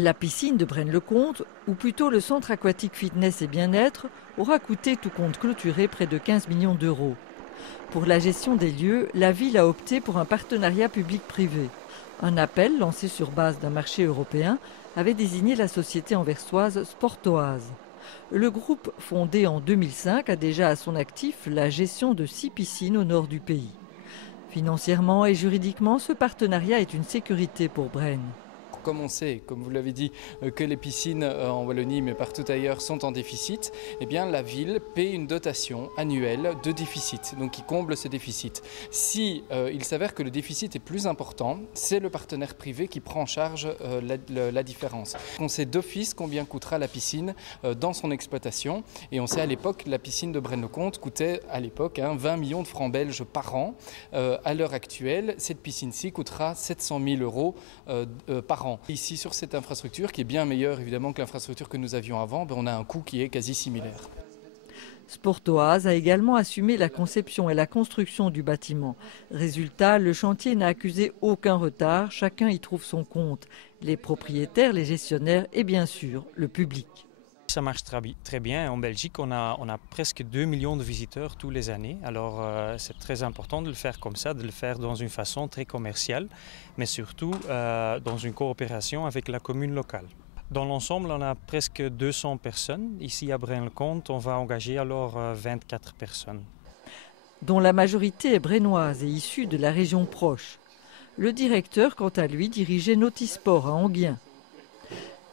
La piscine de Braine-le-Comte, ou plutôt le centre aquatique fitness et bien-être, aura coûté tout compte clôturé près de 15 millions d'euros. Pour la gestion des lieux, la ville a opté pour un partenariat public-privé. Un appel lancé sur base d'un marché européen avait désigné la société anversoise Sportoise. Le groupe, fondé en 2005, a déjà à son actif la gestion de 6 piscines au nord du pays. Financièrement et juridiquement, ce partenariat est une sécurité pour Braine. Comme on sait, comme vous l'avez dit, que les piscines en Wallonie, mais partout ailleurs, sont en déficit, eh bien la ville paie une dotation annuelle de déficit, donc qui comble ce déficit. Si il s'avère que le déficit est plus important, c'est le partenaire privé qui prend en charge la différence. On sait d'office combien coûtera la piscine dans son exploitation, et on sait à l'époque la piscine de Braine-le-Comte coûtait à l'époque 20 millions de francs belges par an. À l'heure actuelle, cette piscine-ci coûtera 700 000 euros par an. Ici, sur cette infrastructure, qui est bien meilleure évidemment que l'infrastructure que nous avions avant, on a un coût qui est quasi similaire. Sportoise a également assumé la conception et la construction du bâtiment. Résultat, le chantier n'a accusé aucun retard, chacun y trouve son compte. Les propriétaires, les gestionnaires et bien sûr le public. Ça marche très bien. En Belgique, on a presque 2 millions de visiteurs tous les années. Alors c'est très important de le faire comme ça, de le faire dans une façon très commerciale, mais surtout dans une coopération avec la commune locale. Dans l'ensemble, on a presque 200 personnes. Ici à Braine-le-Comte, on va engager alors 24 personnes. Dont la majorité est brainoise et issue de la région proche. Le directeur, quant à lui, dirigeait Notisport à Enghien.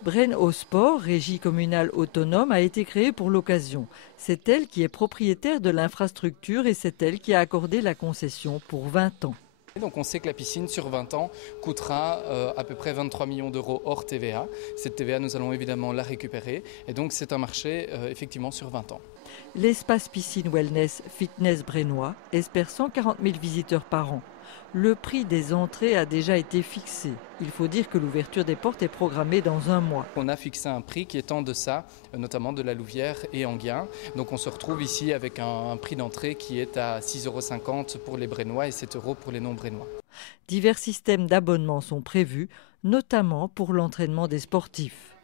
Braine au Sport, régie communale autonome, a été créée pour l'occasion. C'est elle qui est propriétaire de l'infrastructure et c'est elle qui a accordé la concession pour 20 ans. Donc on sait que la piscine sur 20 ans coûtera à peu près 23 millions d'euros hors TVA. Cette TVA, nous allons évidemment la récupérer et donc c'est un marché effectivement sur 20 ans. L'espace piscine wellness fitness brainois espère 140 000 visiteurs par an. Le prix des entrées a déjà été fixé. Il faut dire que l'ouverture des portes est programmée dans un mois. On a fixé un prix qui est en deçà, notamment de la Louvière et Enghien. Donc on se retrouve ici avec un prix d'entrée qui est à 6,50 € pour les Brainois et 7 € pour les non-Brainois. Divers systèmes d'abonnement sont prévus, notamment pour l'entraînement des sportifs.